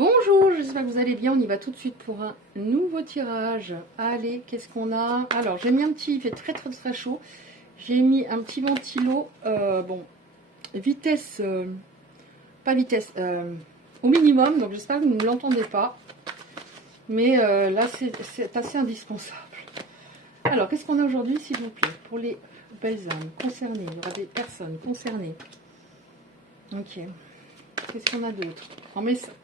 Bonjour, j'espère que vous allez bien. On y va tout de suite pour un nouveau tirage. Allez, qu'est-ce qu'on a? Alors, j'ai mis un petit, il fait très chaud. J'ai mis un petit ventilo, bon, vitesse, pas vitesse, au minimum. Donc, j'espère que vous ne l'entendez pas. Mais là, c'est assez indispensable. Alors, qu'est-ce qu'on a aujourd'hui, s'il vous plaît? Pour les belles âmes concernées, il y aura des personnes concernées. Ok. Qu'est-ce qu'on a d'autre? En message.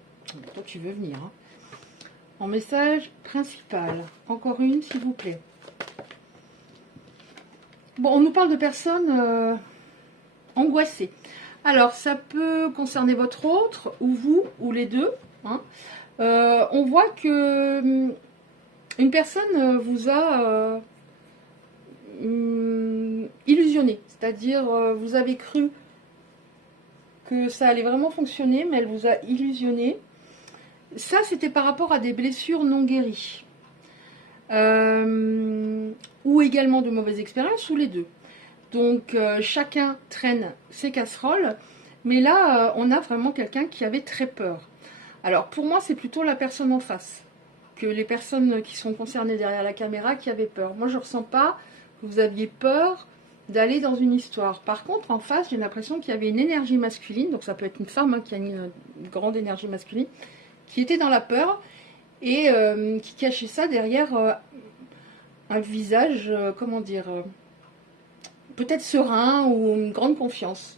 Toi, tu veux venir, hein. En message principal. Encore une, s'il vous plaît. Bon, on nous parle de personnes angoissées. Alors, ça peut concerner votre autre, ou vous, ou les deux, hein. On voit que une personne vous a illusionné. C'est-à-dire, vous avez cru que ça allait vraiment fonctionner, mais elle vous a illusionné. Ça, c'était par rapport à des blessures non guéries. Ou également de mauvaises expériences, ou les deux. Donc, chacun traîne ses casseroles. Mais là, on a vraiment quelqu'un qui avait très peur. Alors, pour moi, c'est plutôt la personne en face que les personnes qui sont concernées derrière la caméra qui avaient peur. Moi, je ne ressens pas que vous aviez peur d'aller dans une histoire. Par contre, en face, j'ai l'impression qu'il y avait une énergie masculine. Donc, ça peut être une femme hein, qui a une grande énergie masculine, qui était dans la peur et qui cachait ça derrière un visage, comment dire, peut-être serein ou une grande confiance.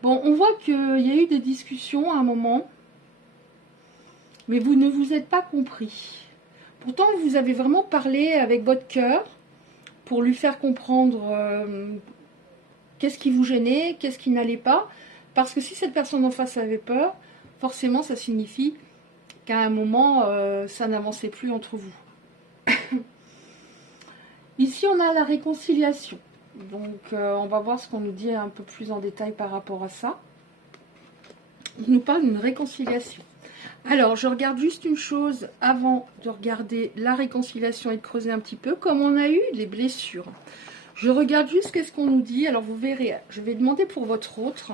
Bon, on voit qu'il y a eu des discussions à un moment, mais vous ne vous êtes pas compris. Pourtant, vous avez vraiment parlé avec votre cœur pour lui faire comprendre qu'est-ce qui vous gênait, qu'est-ce qui n'allait pas. Parce que si cette personne en face avait peur, forcément, ça signifie qu'à un moment, ça n'avançait plus entre vous. Ici, on a la réconciliation. Donc, on va voir ce qu'on nous dit un peu plus en détail par rapport à ça. On nous parle d'une réconciliation. Alors, je regarde juste une chose avant de regarder la réconciliation et de creuser un petit peu. Comme on a eu les blessures, je regarde juste qu'est-ce qu'on nous dit. Alors, vous verrez, je vais demander pour votre autre,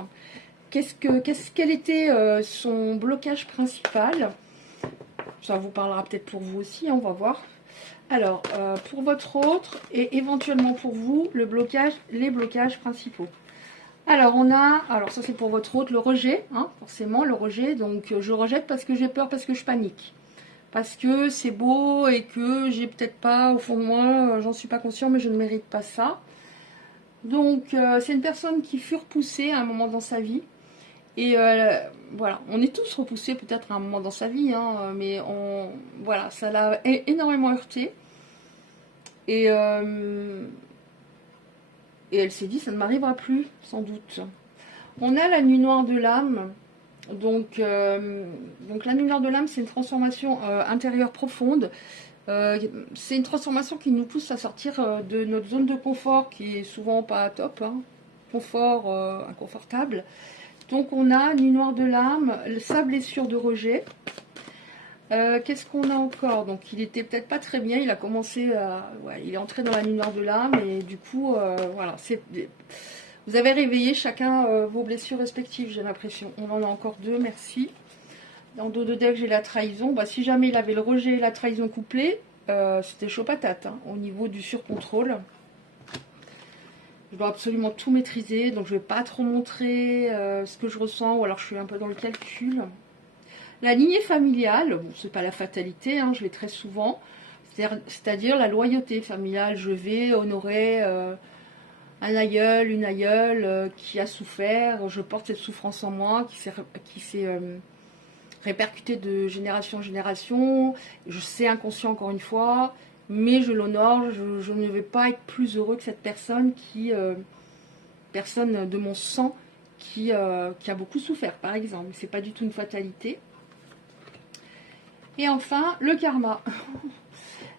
quel était son blocage principal. Ça vous parlera peut-être pour vous aussi, hein, on va voir. Alors, pour votre autre et éventuellement pour vous, les blocages principaux. Alors, alors ça c'est pour votre autre, le rejet, hein, forcément, le rejet. Donc, je rejette parce que j'ai peur, parce que je panique. Parce que c'est beau et que j'ai peut-être pas, au fond de moi, j'en suis pas conscient, mais je ne mérite pas ça. Donc, c'est une personne qui fut repoussée à un moment dans sa vie. Et voilà, on est tous repoussés peut-être à un moment dans sa vie, hein, mais voilà, ça l'a énormément heurté. Et elle s'est dit, ça ne m'arrivera plus, sans doute. On a la nuit noire de l'âme. Donc la nuit noire de l'âme, c'est une transformation intérieure profonde. C'est une transformation qui nous pousse à sortir de notre zone de confort, qui est souvent pas top, hein. Confort inconfortable. Donc on a nuit noire de l'âme, sa blessure de rejet. Qu'est-ce qu'on a encore? Donc il était peut-être pas très bien, il a commencé à... Ouais, il est entré dans la nuit noire de l'âme et du coup, voilà. Vous avez réveillé chacun vos blessures respectives, j'ai l'impression. On en a encore deux, merci. Dans dos de deck, j'ai la trahison. Bah, si jamais il avait le rejet et la trahison couplée, c'était chaud patate, hein, au niveau du surcontrôle. Je dois absolument tout maîtriser, donc je ne vais pas trop montrer ce que je ressens, ou alors je suis un peu dans le calcul. La lignée familiale, bon, c'est pas la fatalité, hein, je l'ai très souvent, c'est-à-dire la loyauté familiale. Je vais honorer un aïeul, une aïeule qui a souffert, je porte cette souffrance en moi, qui s'est répercutée de génération en génération. Je sais inconscient encore une fois, mais je l'honore, je ne vais pas être plus heureux que cette personne personne de mon sang qui a beaucoup souffert, par exemple. C'est pas du tout une fatalité. Et enfin, le karma.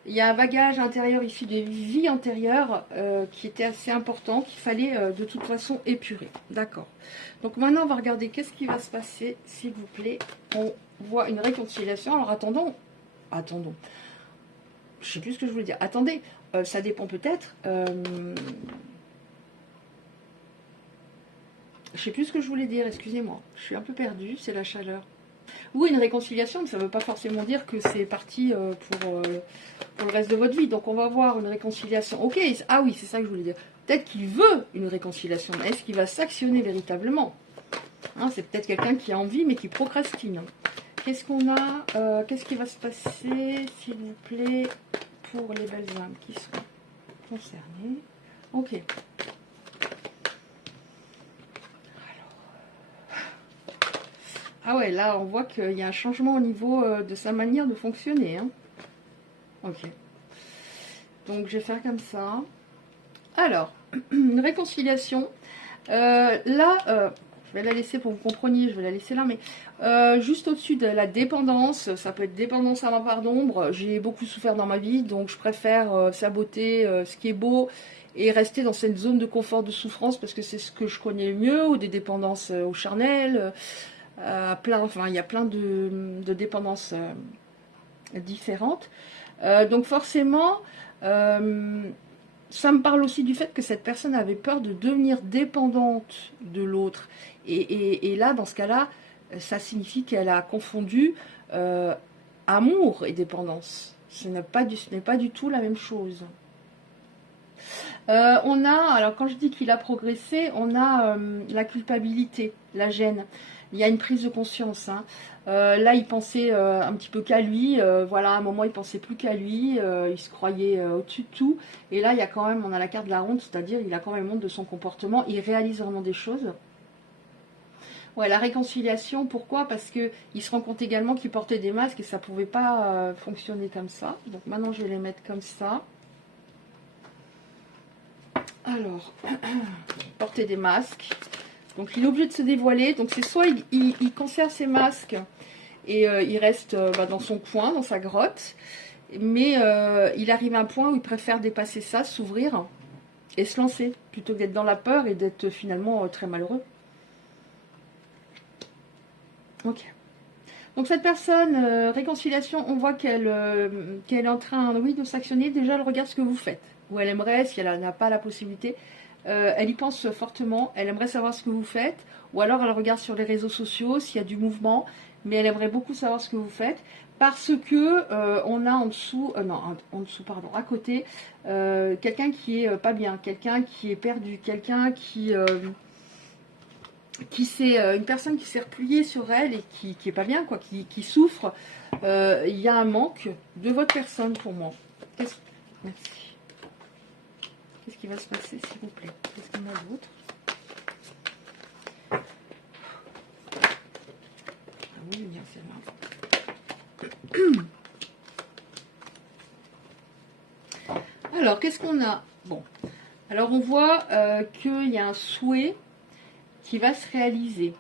Il y a un bagage intérieur issu des vies antérieures qui était assez important, qu'il fallait de toute façon épurer. D'accord. Donc maintenant, on va regarder qu'est-ce qui va se passer, s'il vous plaît. On voit une réconciliation. Alors attendons. Je sais plus ce que je voulais dire. Attendez, ça dépend peut-être. Je sais plus ce que je voulais dire, excusez-moi. Je suis un peu perdue, c'est la chaleur. Ou une réconciliation, mais ça ne veut pas forcément dire que c'est parti pour le reste de votre vie. Donc on va voir une réconciliation. Ok, ah oui, c'est ça que je voulais dire. Peut-être qu'il veut une réconciliation, mais est-ce qu'il va s'actionner véritablement, hein? C'est peut-être quelqu'un qui a envie, mais qui procrastine. Qu'est-ce qu'on a qu'est-ce qui va se passer, s'il vous plaît, pour les belles âmes qui sont concernées? Ok. Ah ouais, là, on voit qu'il y a un changement au niveau de sa manière de fonctionner, hein. Ok. Donc, je vais faire comme ça. Alors, une réconciliation. Là, je vais la laisser pour que vous compreniez, je vais la laisser là, mais juste au-dessus de la dépendance, ça peut être dépendance à ma part d'ombre. J'ai beaucoup souffert dans ma vie, donc je préfère saboter ce qui est beau et rester dans cette zone de confort de souffrance parce que c'est ce que je connais le mieux, ou des dépendances au charnel. Enfin, il y a plein de dépendances différentes. Donc forcément, ça me parle aussi du fait que cette personne avait peur de devenir dépendante de l'autre. Et là, dans ce cas-là, ça signifie qu'elle a confondu amour et dépendance. Ce n'est pas du tout la même chose. On a, alors quand je dis qu'il a progressé, on a la culpabilité, la gêne. Il y a une prise de conscience, hein. Là, il pensait un petit peu qu'à lui. Voilà, à un moment, il pensait plus qu'à lui. Il se croyait au-dessus de tout. Et là, il y a quand même, on a la carte de la honte, c'est-à-dire il a quand même honte de son comportement. Il réalise vraiment des choses. Ouais, la réconciliation, pourquoi? Parce que il se rend compte également qu'il portait des masques et ça pouvait pas fonctionner comme ça. Donc maintenant, je vais les mettre comme ça. Alors, porter des masques. Donc il est obligé de se dévoiler. Donc c'est soit il conserve ses masques et il reste dans son coin, dans sa grotte. Mais il arrive à un point où il préfère dépasser ça, s'ouvrir et se lancer, plutôt que d'être dans la peur et d'être finalement très malheureux. Ok. Donc cette personne, réconciliation, on voit qu'elle est en train, oui, de s'actionner. Déjà, elle regarde ce que vous faites. Ou elle aimerait, si elle n'a pas la possibilité, elle y pense fortement. Elle aimerait savoir ce que vous faites. Ou alors elle regarde sur les réseaux sociaux s'il y a du mouvement. Mais elle aimerait beaucoup savoir ce que vous faites. Parce que on a en dessous, non, en dessous, pardon, à côté, quelqu'un qui est pas bien, quelqu'un qui est perdu, quelqu'un qui c'est une personne qui s'est repliée sur elle et qui est pas bien, quoi, qui souffre. Il y a un manque de votre personne pour moi. Merci. Qu'est-ce qui va se passer, s'il vous plaît? Qu'est-ce qu'on a d'autre? Ah oui, bien celle-là. Alors, qu'est-ce qu'on a? Bon, alors on voit qu'il y a un souhait qui va se réaliser.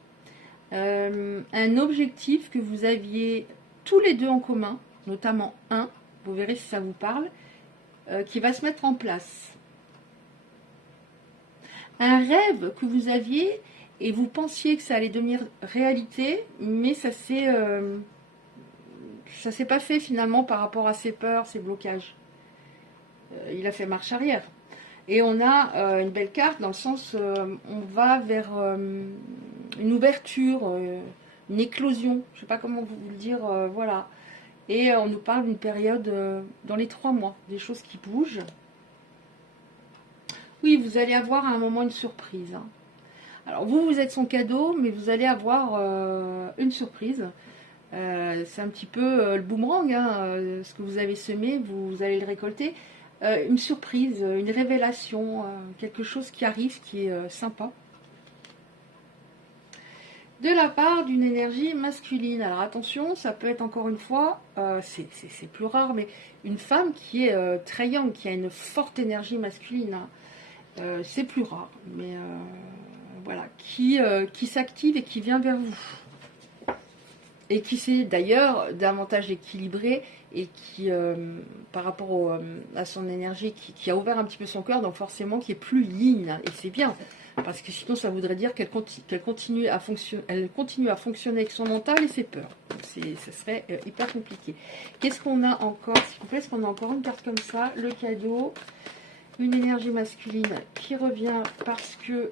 Un objectif que vous aviez tous les deux en commun, notamment un, vous verrez si ça vous parle, qui va se mettre en place. Un rêve que vous aviez et vous pensiez que ça allait devenir réalité, mais ça s'est pas fait finalement par rapport à ses peurs, ses blocages. Il a fait marche arrière. Et on a une belle carte dans le sens, on va vers une ouverture, une éclosion, je ne sais pas comment vous le dire, voilà. Et on nous parle d'une période dans les 3 mois, des choses qui bougent. Oui, vous allez avoir à un moment une surprise, hein. Alors vous êtes son cadeau, mais vous allez avoir une surprise. C'est un petit peu le boomerang, hein, ce que vous avez semé, vous allez le récolter. Une surprise, une révélation, quelque chose qui arrive qui est sympa. De la part d'une énergie masculine. Alors attention, ça peut être encore une fois, c'est plus rare, mais une femme qui est très young, qui a une forte énergie masculine, hein. C'est plus rare, mais voilà, qui s'active et qui vient vers vous. Et qui s'est d'ailleurs davantage équilibré et qui, par rapport à son énergie, qui a ouvert un petit peu son cœur, donc forcément qui est plus yin. Et c'est bien, parce que sinon ça voudrait dire qu'elle continue à fonctionner avec son mental et ses peurs. Donc ça serait hyper compliqué. Qu'est-ce qu'on a encore, s'il vous plaît? Est-ce qu'on a encore une carte comme ça? Le cadeau, une énergie masculine qui revient parce que...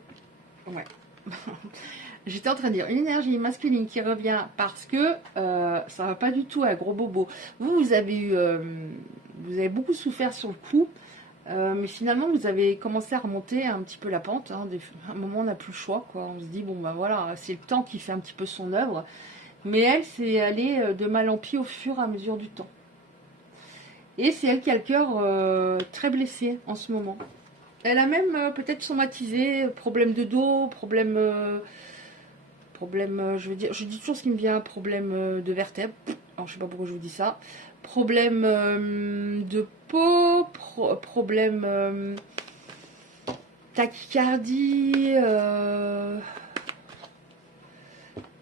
Ouais. J'étais en train de dire une énergie masculine qui revient parce que ça va pas du tout à gros bobo. Vous avez eu, vous avez beaucoup souffert sur le coup, mais finalement vous avez commencé à remonter un petit peu la pente. Hein. À un moment on n'a plus le choix, quoi. On se dit bon bah voilà, c'est le temps qui fait un petit peu son œuvre. Mais elle, c'est allée de mal en pis au fur et à mesure du temps. Et c'est elle qui a le cœur très blessé en ce moment. Elle a même peut-être somatisé, problème de dos, je veux dire, je dis toujours ce qui me vient, problème de vertèbre. Alors je sais pas pourquoi je vous dis ça. Problème de peau, problème tachycardie.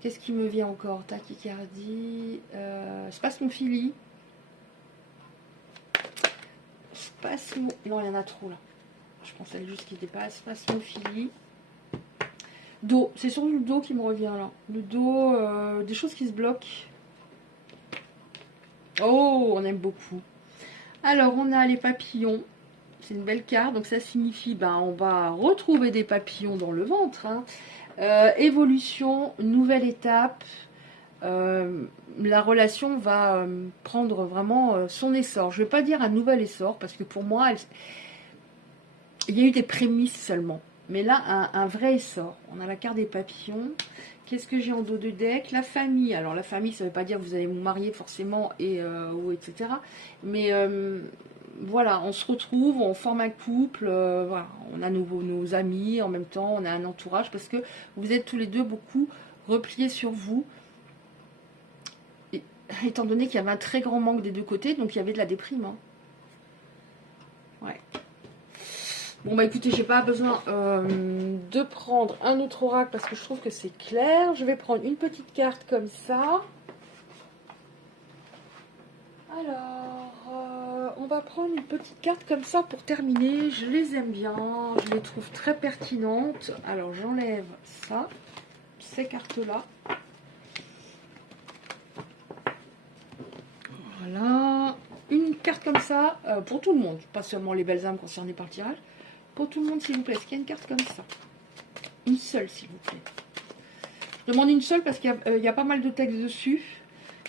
Qu'est-ce qui me vient encore? Tachycardie, spasmophilie. Non, il y en a trop là. Je pensais juste qu'il dépasse. Spasmophilie. Dos, c'est surtout le dos qui me revient là. Le dos, des choses qui se bloquent. Oh, on aime beaucoup. Alors, on a les papillons. C'est une belle carte, donc ça signifie ben, on va retrouver des papillons dans le ventre. Hein. Évolution, nouvelle étape. La relation va prendre vraiment son essor. Je ne vais pas dire un nouvel essor, parce que pour moi, il y a eu des prémices seulement. Mais là, un vrai essor. On a la carte des papillons. Qu'est-ce que j'ai en dos de deck? La famille. Alors, la famille, ça ne veut pas dire que vous allez vous marier forcément, ou etc. Mais voilà, on se retrouve, on forme un couple. Voilà, on a nos amis en même temps, on a un entourage. Parce que vous êtes tous les deux beaucoup repliés sur vous. Et, étant donné qu'il y avait un très grand manque des deux côtés, donc il y avait de la déprime. Hein. Ouais. Bon bah écoutez, j'ai pas besoin de prendre un autre oracle parce que je trouve que c'est clair. Je vais prendre une petite carte comme ça. Alors, on va prendre une petite carte comme ça pour terminer. Je les aime bien, je les trouve très pertinentes. Alors j'enlève ça, ces cartes-là. Voilà, une carte comme ça pour tout le monde, pas seulement les belles âmes concernées par le tirage. Pour tout le monde, s'il vous plaît. Est-ce qu'il y a une carte comme ça? Une seule, s'il vous plaît. Je demande une seule parce qu'il y a pas mal de textes dessus.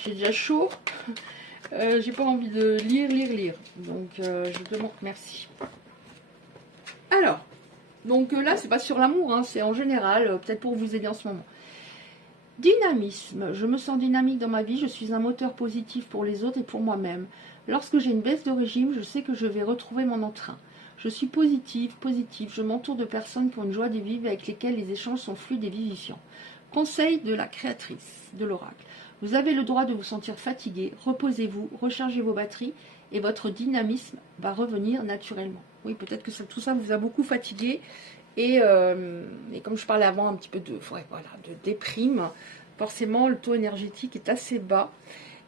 J'ai déjà chaud. J'ai pas envie de lire. Donc, je demande merci. Alors, donc là, c'est pas sur l'amour, hein, c'est en général, peut-être pour vous aider en ce moment. Dynamisme. Je me sens dynamique dans ma vie. Je suis un moteur positif pour les autres et pour moi-même. Lorsque j'ai une baisse de régime, je sais que je vais retrouver mon entrain. Je suis positive. Je m'entoure de personnes qui ont une joie de vivre avec lesquelles les échanges sont fluides et vivifiants. Conseil de la créatrice de l'oracle. Vous avez le droit de vous sentir fatigué. Reposez-vous, rechargez vos batteries et votre dynamisme va revenir naturellement. Oui, peut-être que tout ça vous a beaucoup fatigué. Et comme je parlais avant un petit peu de déprime, forcément le taux énergétique est assez bas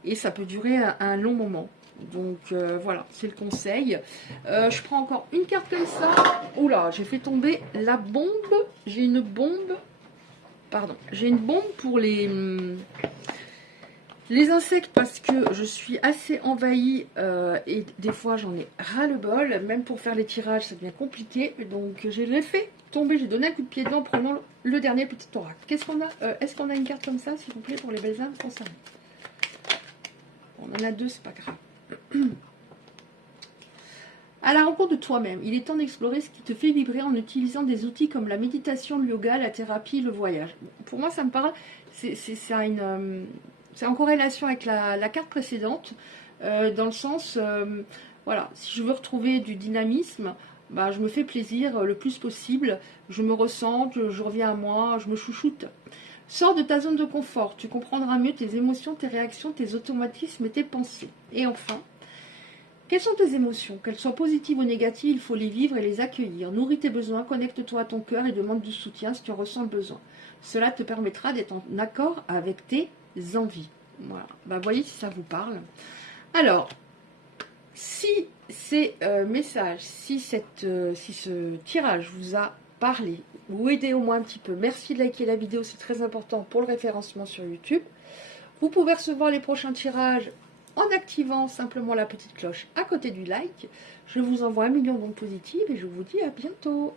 et ça peut durer un long moment. Donc voilà, c'est le conseil. Je prends encore une carte comme ça. Oula, j'ai fait tomber la bombe. J'ai une bombe. Pardon, j'ai une bombe pour les insectes parce que je suis assez envahie et des fois j'en ai ras-le-bol. Même pour faire les tirages, ça devient compliqué. Donc je l'ai fait tomber, j'ai donné un coup de pied dedans en prenant le dernier petit oracle. Qu'est-ce qu'on a? Est-ce qu'on a une carte comme ça, s'il vous plaît, pour les belles âmes concernées? On en a deux, c'est pas grave. À la rencontre de toi-même, il est temps d'explorer ce qui te fait vibrer en utilisant des outils comme la méditation, le yoga, la thérapie, le voyage. Pour moi, ça me parle, c'est en corrélation avec la carte précédente, dans le sens, voilà, si je veux retrouver du dynamisme, bah, je me fais plaisir le plus possible, je me ressens, je reviens à moi, je me chouchoute. Sors de ta zone de confort, tu comprendras mieux tes émotions, tes réactions, tes automatismes et tes pensées. Et enfin, quelles sont tes émotions? Qu'elles soient positives ou négatives, il faut les vivre et les accueillir. Nourris tes besoins, connecte-toi à ton cœur et demande du soutien si tu en ressens le besoin. Cela te permettra d'être en accord avec tes envies. Voilà, bah, voyez si ça vous parle. Alors, si ces messages, si ce tirage vous a parlé ou aidé au moins un petit peu, merci de liker la vidéo, c'est très important pour le référencement sur YouTube. Vous pouvez recevoir les prochains tirages en activant simplement la petite cloche à côté du like. Je vous envoie 1 million d'ondes positives et je vous dis à bientôt.